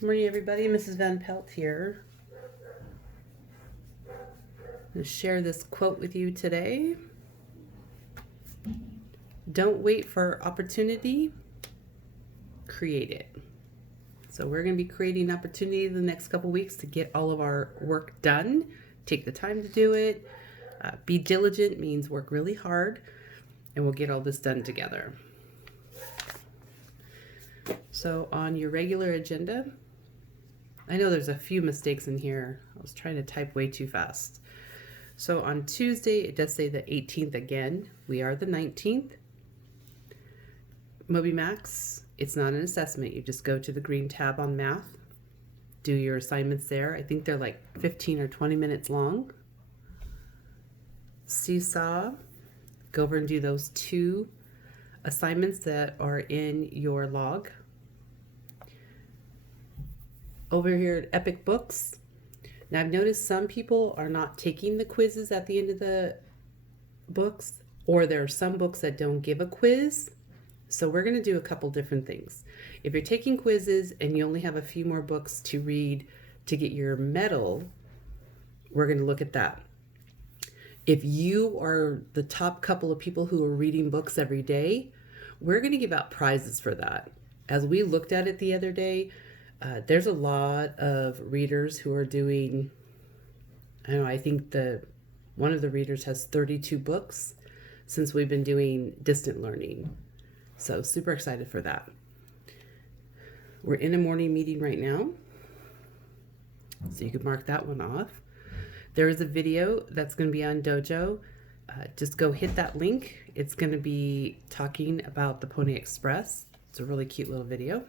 Good morning, everybody. Mrs. Van Pelt here. I'm going to share this quote with you today. Don't wait for opportunity, create it. So we're going to be creating opportunity the next couple weeks to get all of our work done. Take the time to do it. Be diligent means work really hard, and we'll get all this done together. So on your regular agenda, I know there's a few mistakes in here. I was trying to type way too fast. So on Tuesday, it does say the 18th again. We are the 19th. MobyMax, it's not an assessment. You just go to the green tab on math, do your assignments there. I think they're like 15 or 20 minutes long. Seesaw, go over and do those 2 assignments that are in your log. Over here at Epic Books, now I've noticed some people are not taking the quizzes at the end of the books, or there are some books that don't give a quiz. So we're going to do a couple different things. If you're taking quizzes and you only have a few more books to read to get your medal, we're going to look at that. If you are the top couple of people who are reading books every day, we're going to give out prizes for that. As we looked at it the other day, there's a lot of readers who are doing, I don't know, I think one of the readers has 32 books since we've been doing distant learning. So super excited for that. We're in a morning meeting right now, so you could mark that one off. There is a video that's going to be on Dojo. Just go hit that link. It's going to be talking about the Pony Express. It's a really cute little video.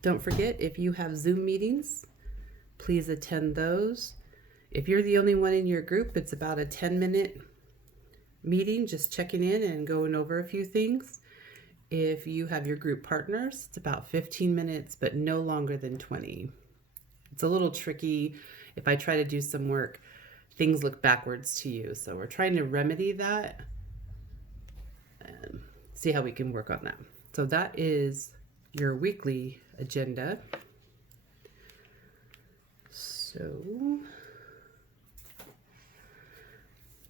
Don't forget, if you have Zoom meetings, please attend those. If you're the only one in your group, it's about a 10-minute meeting, just checking in and going over a few things. If you have your group partners, it's about 15 minutes, but no longer than 20. It's a little tricky. If I try to do some work, things look backwards to you. So we're trying to remedy that and see how we can work on that. So that is your weekly agenda. So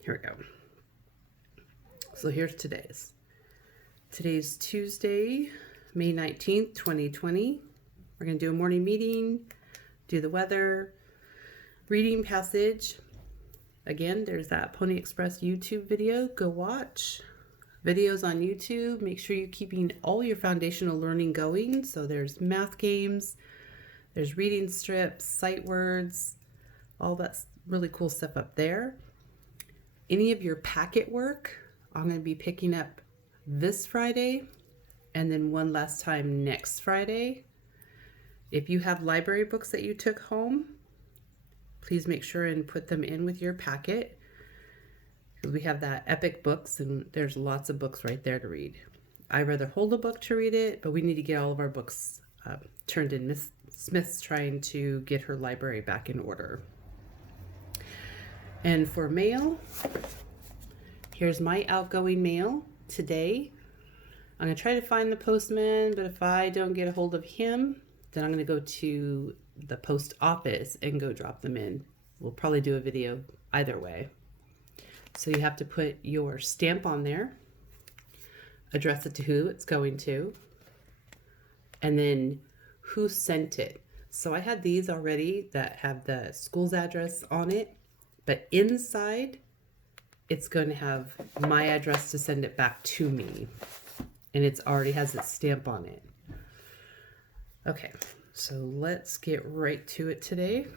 here we go. So here's today's. Today's Tuesday, May 19th, 2020. We're going to do a morning meeting, do the weather, reading passage. Again, there's that Pony Express YouTube video. Go watch videos on YouTube. Make sure you're keeping all your foundational learning going. So there's math games, there's reading strips, sight words, all that really cool stuff up there. Any of your packet work, I'm going to be picking up this Friday and then one last time next Friday. If you have library books that you took home, please make sure and put them in with your packet, because we have that Epic Books and there's lots of books right there to read. I'd rather hold a book to read it, but we need to get all of our books turned in. Miss Smith's trying to get her library back in order. And for mail, here's my outgoing mail today. I'm going to try to find the postman, but if I don't get a hold of him, then I'm going to go to the post office and go drop them in. We'll probably do a video either way. So you have to put your stamp on there, address it to who it's going to, and then who sent it. So I had these already that have the school's address on it, but inside it's going to have my address to send it back to me, and it's already has its stamp on it. Okay, so let's get right to it today.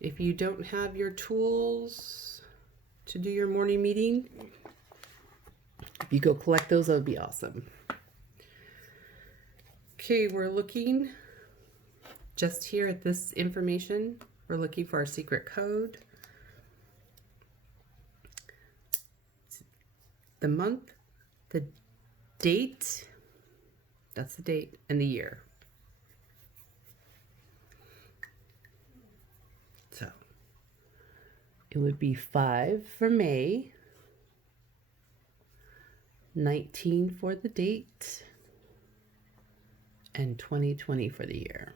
If you don't have your tools to do your morning meeting, if you go collect those, that would be awesome. Okay, we're looking just here at this information. We're looking for our secret code. The month, the date, that's the date, and the year. So it would be 5 for May, 19 for the date, and 2020 for the year.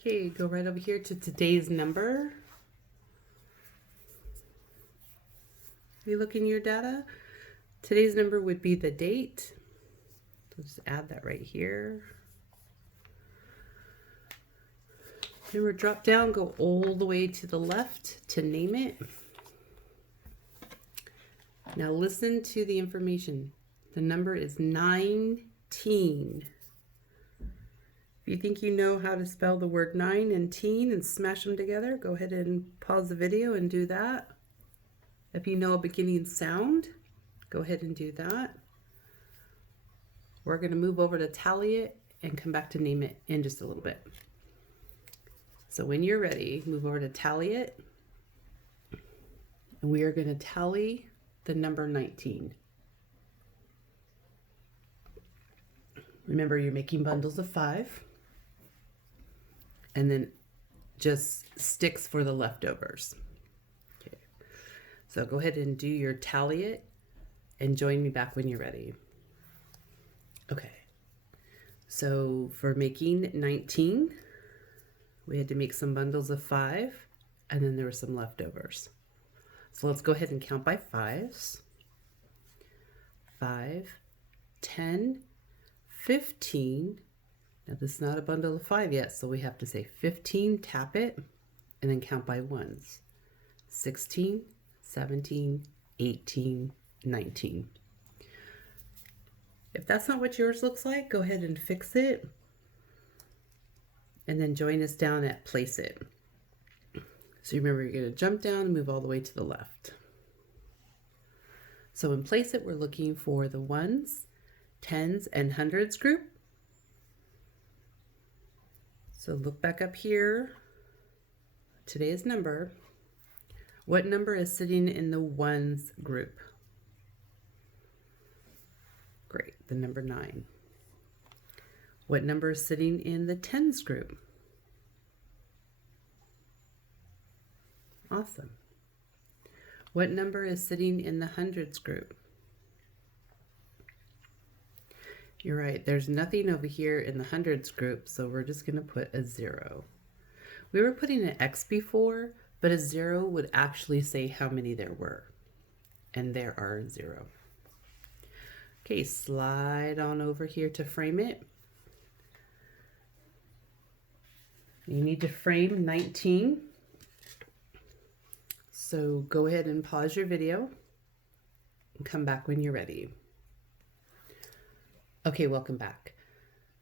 Okay, go right over here to today's number. You look in your data. Today's number would be the date. So just add that right here. Remember, drop down, go all the way to the left to name it. Now listen to the information. The number is 19. If you think you know how to spell the word 9 and teen and smash them together, go ahead and pause the video and do that. If you know a beginning sound, go ahead and do that. We're going to move over to tally it and come back to name it in just a little bit. So when you're ready, move over to tally it. And we are going to tally the number 19. Remember, you're making bundles of 5. And then just sticks for the leftovers. Okay. So go ahead and do your tally it and join me back when you're ready. Okay. So for making 19, we had to make some bundles of 5, and then there were some leftovers. So let's go ahead and count by 5s. 5, 10, 15. Now this is not a bundle of 5 yet, so we have to say 15, tap it, and then count by 1s. 16, 17, 18, 19. If that's not what yours looks like, go ahead and fix it. And then join us down at place it. So remember, you're going to jump down and move all the way to the left. So in place it, we're looking for the 1s, 10s, and 100s group. So look back up here, today's number. What number is sitting in the 1s group? Great, the number 9. What number is sitting in the 10s group? Awesome. What number is sitting in the 100s group? You're right, there's nothing over here in the 100s group, so we're just going to put a 0. We were putting an X before, but a 0 would actually say how many there were. And there are 0. Okay, slide on over here to frame it. You need to frame 19. So go ahead and pause your video and come back when you're ready. Okay, welcome back.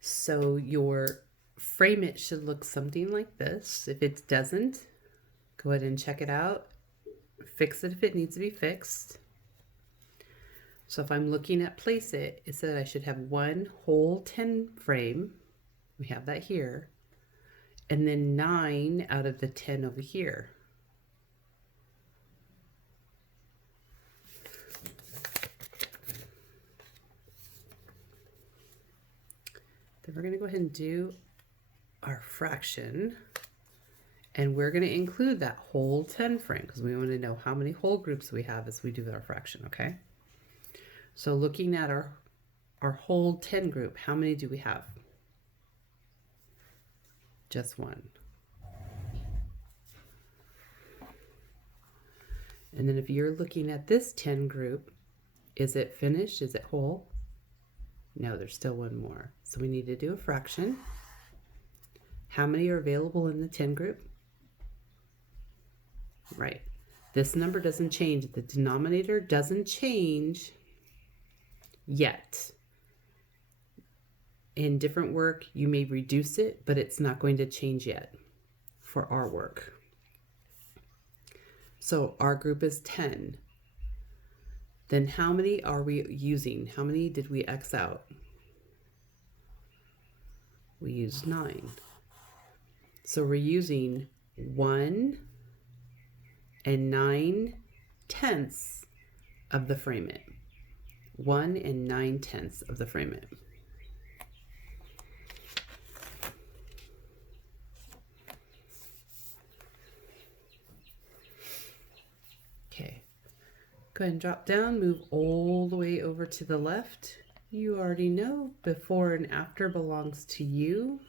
So your frame it should look something like this. If it doesn't, go ahead and check it out. Fix it if it needs to be fixed. So if I'm looking at place it, it said I should have one whole 10 frame. We have that here. And then 9 out of the 10 over here. Then we're going to go ahead and do our fraction, and we're going to include that whole 10 frame because we want to know how many whole groups we have as we do our fraction, okay? So looking at our whole 10 group, how many do we have? Just 1. And then if you're looking at this 10 group, is it finished? Is it whole? No, there's still one more. So we need to do a fraction. How many are available in the 10 group? Right. This number doesn't change. The denominator doesn't change yet. In different work, you may reduce it, but it's not going to change yet for our work. So our group is 10. Then how many are we using? How many did we X out? We used 9. So we're using 1 and 9/10 of the frame it. 1 and 9/10 of the frame it. Okay. Go ahead and drop down, move all the way over to the left. You already know before and after belongs to you.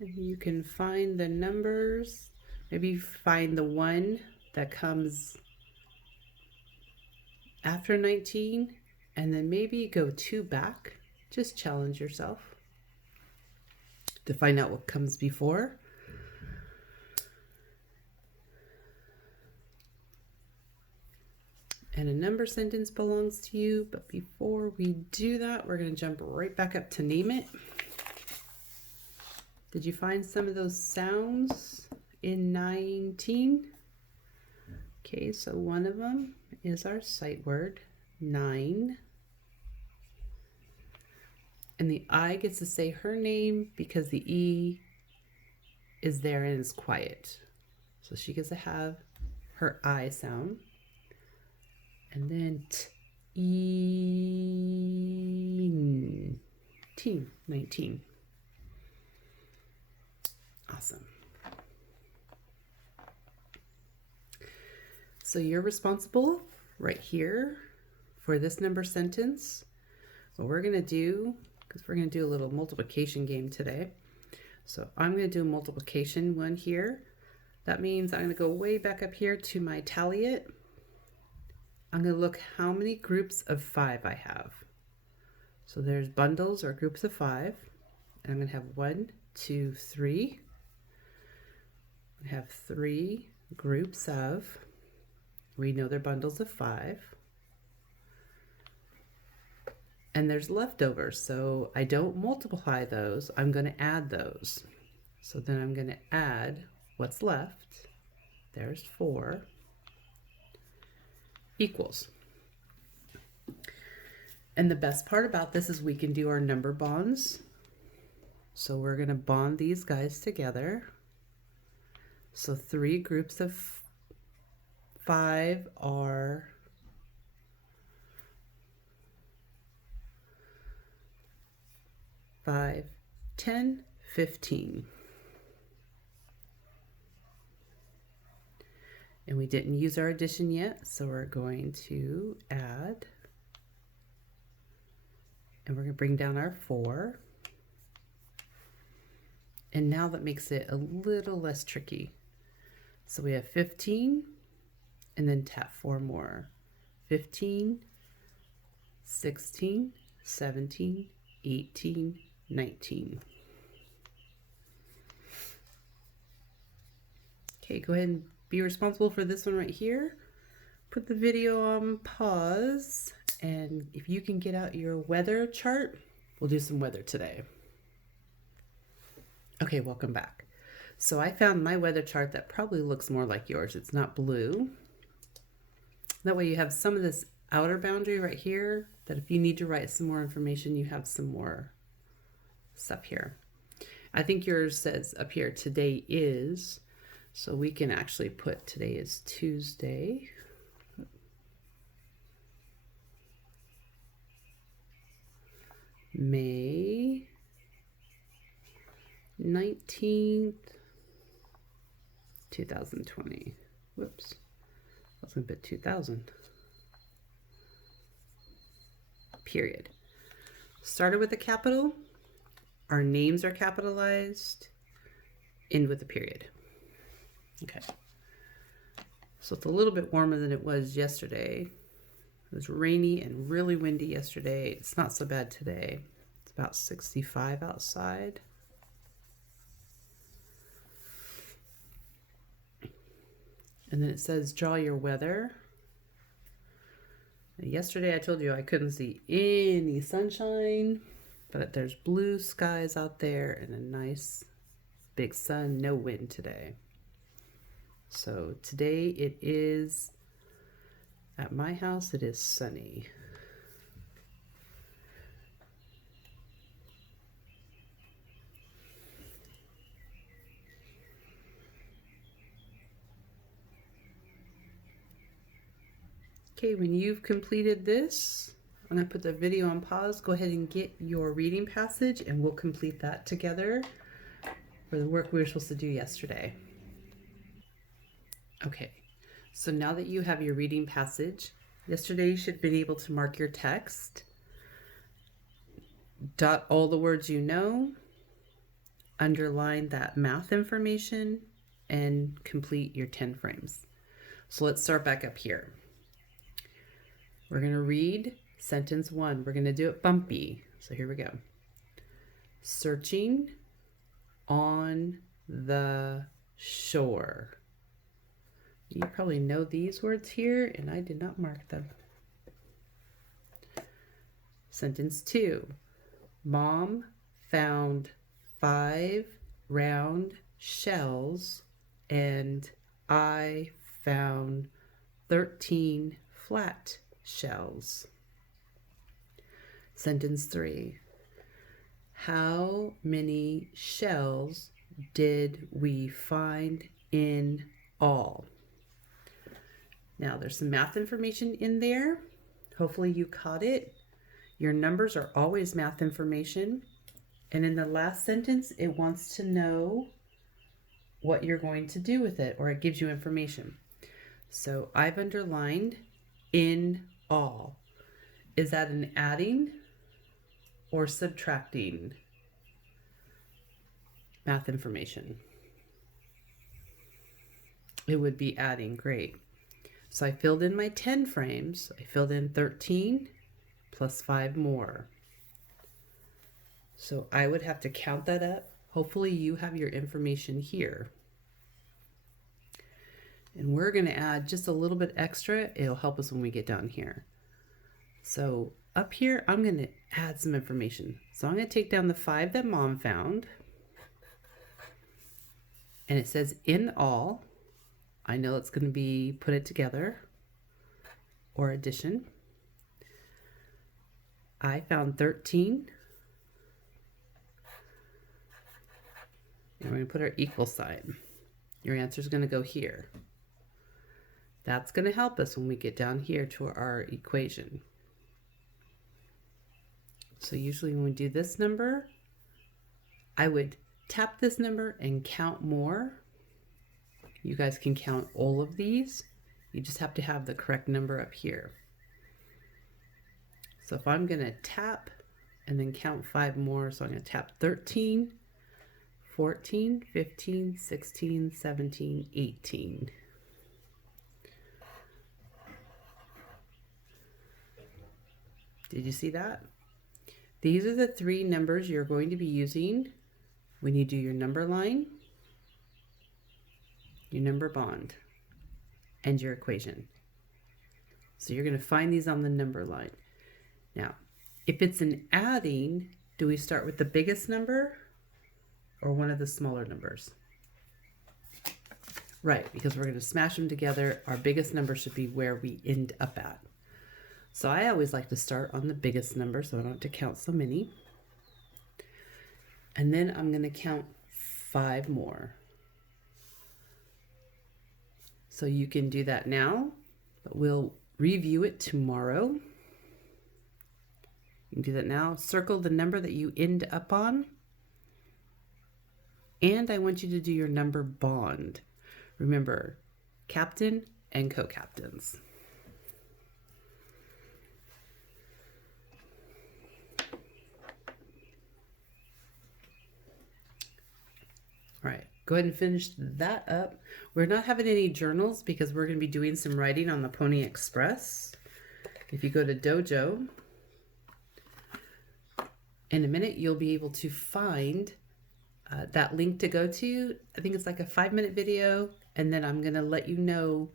And you can find the numbers. Maybe find the one that comes after 19, and then maybe go 2 back. Just challenge yourself to find out what comes before. And a number sentence belongs to you. But before we do that, we're going to jump right back up to name it. Did you find some of those sounds in 19? Okay, so one of them is our sight word, 9. And the I gets to say her name because the E is there and is quiet. So she gets to have her I sound. And then teen, 19. Awesome. So you're responsible right here for this number sentence. What we're going to do, because we're going to do a little multiplication game today. So I'm going to do a multiplication one here. That means I'm going to go way back up here to my tally it. I'm going to look how many groups of 5 I have. So there's bundles or groups of 5. And I'm going to have 1, 2, 3. I have 3 groups of, we know they're bundles of 5. And there's leftovers, so I don't multiply those, I'm going to add those. So then I'm going to add what's left. There's 4 equals. And the best part about this is we can do our number bonds. So we're going to bond these guys together. So 3 groups of 5 are 5, 10, 15. And we didn't use our addition yet, so we're going to add. And we're going to bring down our 4. And now that makes it a little less tricky. So we have 15, and then tap 4 more. 15, 16, 17, 18, 19. Okay, go ahead and be responsible for this one right here. Put the video on pause, and if you can get out your weather chart, we'll do some weather today. Okay, welcome back. So I found my weather chart that probably looks more like yours. It's not blue. That way you have some of this outer boundary right here that if you need to write some more information, you have some more stuff here. I think yours says up here, today is, so we can actually put today is Tuesday. May 19th, 2020. Whoops. I was going to put 2000. Period. Started with a capital. Our names are capitalized. End with a period. Okay. So it's a little bit warmer than it was yesterday. It was rainy and really windy yesterday. It's not so bad today. It's about 65 outside. And then it says draw your weather. And yesterday I told you I couldn't see any sunshine, but there's blue skies out there and a nice big sun, no wind today. So today it is, at my house, it is sunny. Okay, when you've completed this, I'm going to put the video on pause. Go ahead and get your reading passage and we'll complete that together for the work we were supposed to do yesterday. Okay, so now that you have your reading passage, yesterday you should have been able to mark your text, dot all the words you know, underline that math information, and complete your 10 frames. So let's start back up here. We're going to read sentence 1. We're going to do it bumpy. So here we go. Searching on the shore. You probably know these words here, and I did not mark them. Sentence 2. Mom found 5 round shells, and I found 13 flat shells. Sentence 3. How many shells did we find in all? Now there's some math information in there. Hopefully you caught it. Your numbers are always math information. And in the last sentence, it wants to know what you're going to do with it, or it gives you information. So I've underlined in all. Is that an adding or subtracting math information? It would be adding. Great. So I filled in my 10 frames. I filled in 13 plus 5 more. So I would have to count that up. Hopefully you have your information here. And we're going to add just a little bit extra. It'll help us when we get down here. So up here, I'm going to add some information. So I'm going to take down the 5 that Mom found. And it says in all. I know it's going to be put it together or addition. I found 13. And we're going to put our equal sign. Your answer is going to go here. That's going to help us when we get down here to our equation. So usually when we do this number, I would tap this number and count more. You guys can count all of these. You just have to have the correct number up here. So if I'm going to tap and then count 5 more, so I'm going to tap 13, 14, 15, 16, 17, 18. Did you see that? These are the 3 numbers you're going to be using when you do your number line, your number bond, and your equation. So you're going to find these on the number line. Now, if it's an adding, do we start with the biggest number or one of the smaller numbers? Right, because we're going to smash them together. Our biggest number should be where we end up at. So I always like to start on the biggest number so I don't have to count so many. And then I'm going to count 5 more. So you can do that now, but we'll review it tomorrow. You can do that now. Circle the number that you end up on. And I want you to do your number bond. Remember, captain and co-captains. All right, go ahead and finish that up. We're not having any journals because we're going to be doing some writing on the Pony Express. If you go to Dojo, in a minute, you'll be able to find that link to go to. I think it's like a 5-minute video, and then I'm going to let you know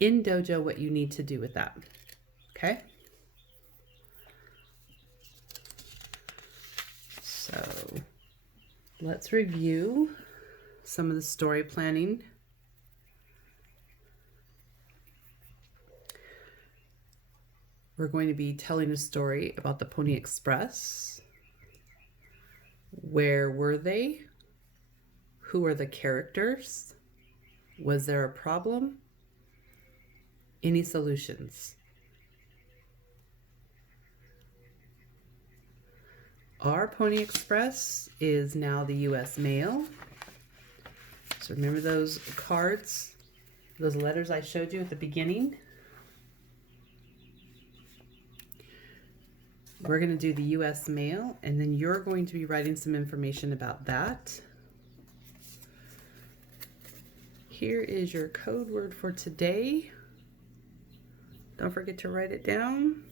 in Dojo what you need to do with that. Okay? So let's review some of the story planning. We're going to be telling a story about the Pony Express. Where were they? Who are the characters? Was there a problem? Any solutions? Our Pony Express is now the U.S. Mail. So remember those cards those letters I showed you at the beginning. We're going to do the U.S. mail, and then you're going to be writing some information about that. Here is your code word for today. Don't forget to write it down.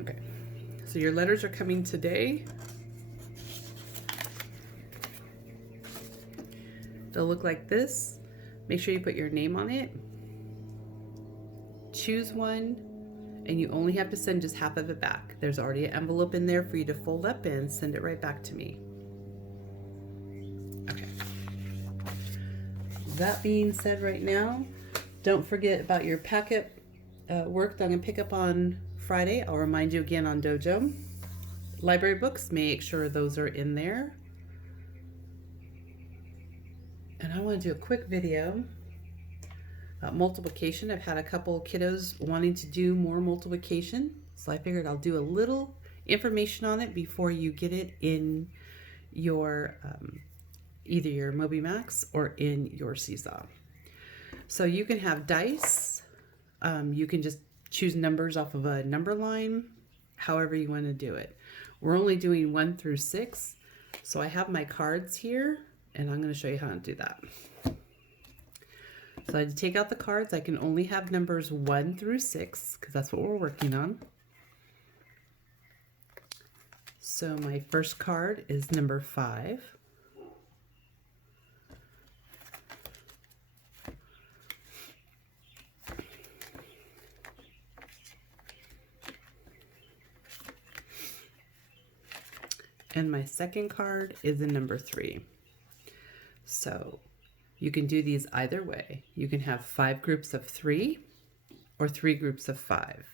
Okay, so your letters are coming today. They'll look like this. Make sure you put your name on it. Choose one, and you only have to send just half of it back. There's already an envelope in there for you to fold up and send it right back to me. Okay. That being said right now, don't forget about your packet work that I'm gonna pick up on Friday. I'll remind you again on Dojo. Library books, make sure those are in there. And I want to do a quick video about multiplication. I've had a couple kiddos wanting to do more multiplication, so I figured I'll do a little information on it before you get it in your either your MobyMax or in your Seesaw. So you can have dice. You can just choose numbers off of a number line, however you want to do it. We're only doing 1 through 6, so I have my cards here, and I'm going to show you how to do that. So I had to take out the cards. I can only have numbers 1 through 6 because that's what we're working on. So my first card is number 5. And my second card is the number 3. So you can do these either way. You can have 5 groups of 3 or 3 groups of 5.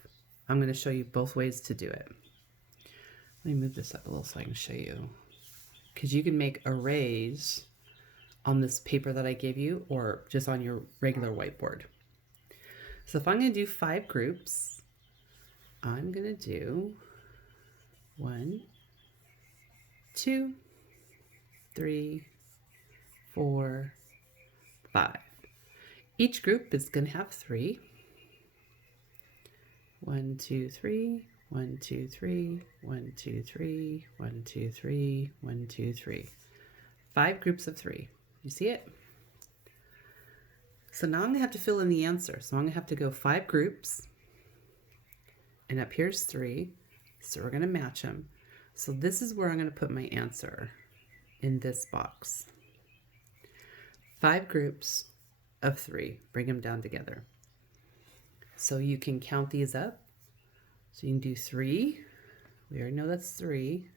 I'm going to show you both ways to do it. Let me move this up a little so I can show you. Because you can make arrays on this paper that I gave you or just on your regular whiteboard. So if I'm going to do 5 groups, I'm going to do 1, 2, 3, 4, 5. Each group is going to have 3. 1, 2, 3, 1, 2, 3, 1, 2, 3, 1, 2, 3, 1, 2, 3. 5 groups of 3. You see it? So now I'm going to have to fill in the answer. So I'm going to have to go 5 groups. And up here's 3. So we're going to match them. So this is where I'm going to put my answer in this box. 5 groups of 3. Bring them down together. So you can count these up. So you can do 3. We already know that's 3.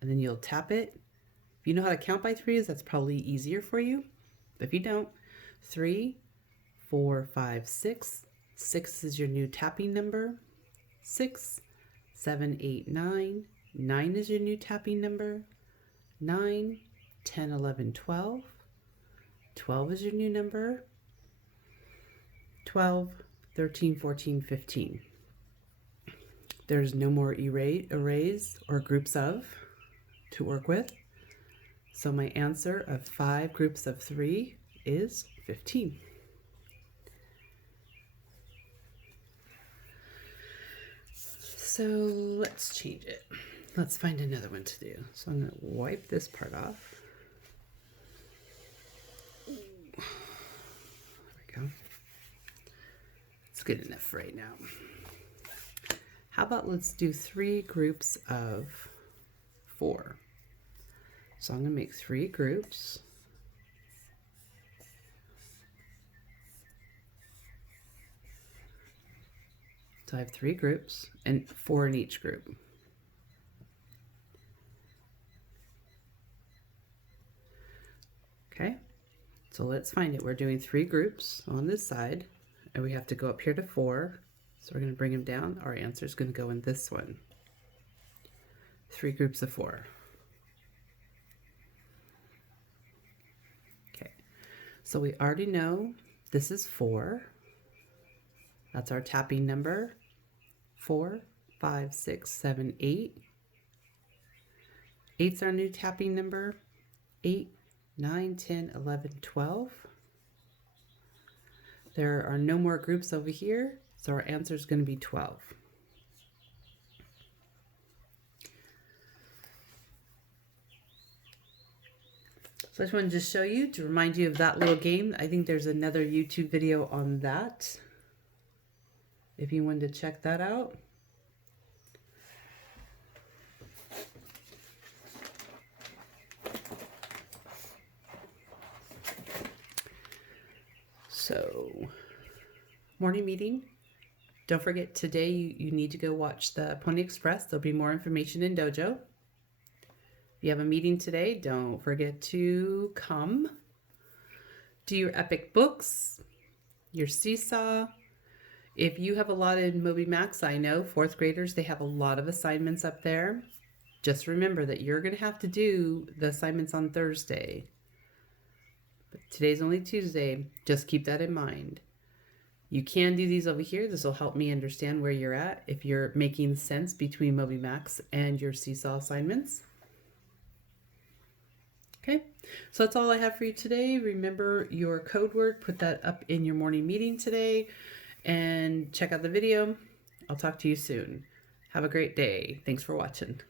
And then you'll tap it. If you know how to count by 3s, that's probably easier for you. But if you don't, 3, 4, 5, 6. 6 is your new tapping number. 6, 7, 8, 9. 9 is your new tapping number. 9, 10, 11, 12. 12 is your new number. 12, 13, 14, 15. There's no more arrays or groups of to work with. So my answer of 5 groups of 3 is 15. So let's change it. Let's find another one to do. So I'm going to wipe this part off. There we go. It's good enough for right now. How about let's do 3 groups of 4. So I'm going to make 3 groups. So I have 3 groups and 4 in each group. Okay, so let's find it. We're doing 3 groups on this side, and we have to go up here to 4. So we're going to bring them down. Our answer is going to go in this one. 3 groups of 4. Okay, so we already know this is 4. That's our tapping number. 4, 5, 6, 7, 8. 8's our new tapping number. 8, 9, 10, 11, 12. There are no more groups over here, so our answer is going to be 12. So I just wanted to show you to remind you of that little game. I think there's another YouTube video on that if you wanted to check that out. So, morning meeting. Don't forget today you need to go watch the Pony Express. There'll be more information in Dojo. If you have a meeting today, don't forget to come. Do your epic books, your seesaw. If you have a lot in MobyMax, I know 4th graders, they have a lot of assignments up there. Just remember that you're going to have to do the assignments on Thursday. But today's only Tuesday. Just keep that in mind. You can do these over here. This will help me understand where you're at if you're making sense between MobyMax and your seesaw assignments. Okay, so that's all I have for you today. Remember your code word, put that up in your morning meeting today, and check out the video. I'll talk to you soon. Have a great day. Thanks for watching.